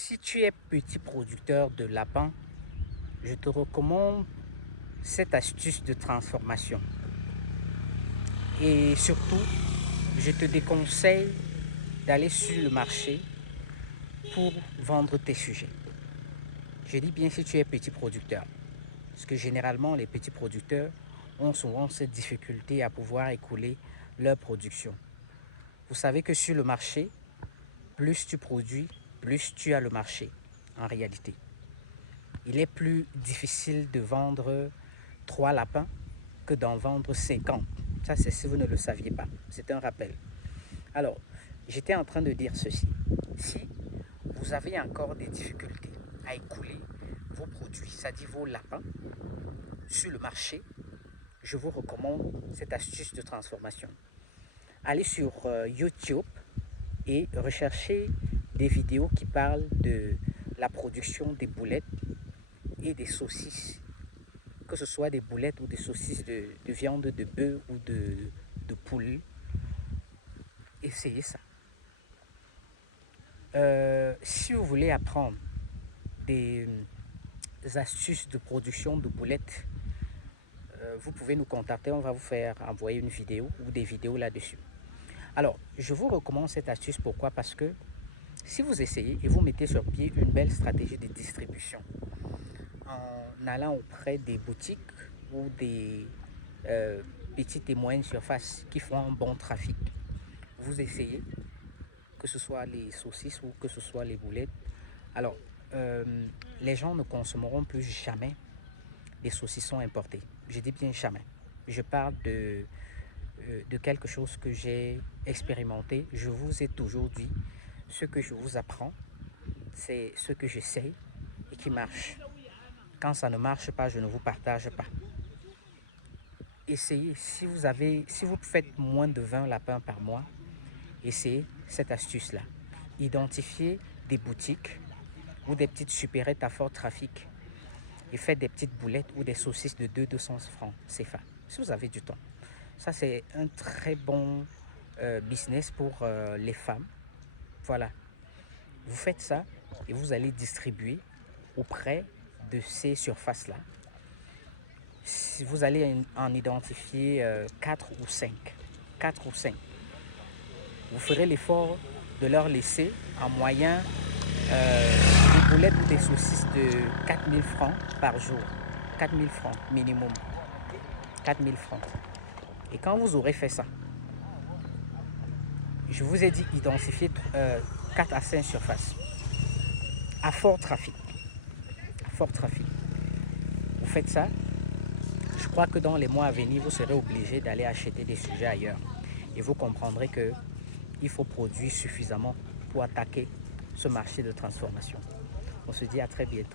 Si tu es petit producteur de lapins, je te recommande cette astuce de transformation. Et surtout, je te déconseille d'aller sur le marché pour vendre tes sujets. Je dis bien si tu es petit producteur, parce que généralement les petits producteurs ont souvent cette difficulté à pouvoir écouler leur production. Vous savez que sur le marché, plus tu produis, plus tu as le marché en réalité. Il est plus difficile de vendre 3 lapins que d'en vendre 50. Ça, c'est si vous ne le saviez pas. C'est un rappel. Alors, j'étais en train de dire ceci. Si vous avez encore des difficultés à écouler vos produits, c'est-à-dire vos lapins, sur le marché, je vous recommande cette astuce de transformation. Allez sur YouTube et recherchez des vidéos qui parlent de la production des boulettes et des saucisses, que ce soit des boulettes ou des saucisses de viande de bœuf ou de poulet. Essayez ça. Si vous voulez apprendre des astuces de production de boulettes, vous pouvez nous contacter, on va vous faire envoyer une vidéo ou des vidéos là-dessus. Alors, je vous recommande cette astuce, pourquoi? Parce que si vous essayez et vous mettez sur pied une belle stratégie de distribution, en allant auprès des boutiques ou des petites et moyennes surfaces qui font un bon trafic, vous essayez, que ce soit les saucisses ou que ce soit les boulettes, alors les gens ne consommeront plus jamais des saucissons importés. Je dis bien jamais. Je parle de quelque chose que j'ai expérimenté. Je vous ai toujours dit, ce que je vous apprends, c'est ce que j'essaye et qui marche. Quand ça ne marche pas, je ne vous partage pas. Essayez, si vous faites moins de 20 lapins par mois, essayez cette astuce-là. Identifiez des boutiques ou des petites supérettes à fort trafic et faites des petites boulettes ou des saucisses de 200 francs CFA, si vous avez du temps. Ça, c'est un très bon business pour les femmes. Voilà. Vous faites ça et vous allez distribuer auprès de ces surfaces-là. Si vous allez en identifier 4 ou 5. 4 ou 5. Vous ferez l'effort de leur laisser en moyen des boulettes ou des saucisses de 4000 francs par jour. 4000 francs minimum. 4000 francs. Et quand vous aurez fait ça, je vous ai dit identifier 4 à 5 surfaces à fort trafic. À fort trafic. Vous faites ça, je crois que dans les mois à venir, vous serez obligé d'aller acheter des sujets ailleurs. Et vous comprendrez qu'il faut produire suffisamment pour attaquer ce marché de transformation. On se dit à très bientôt.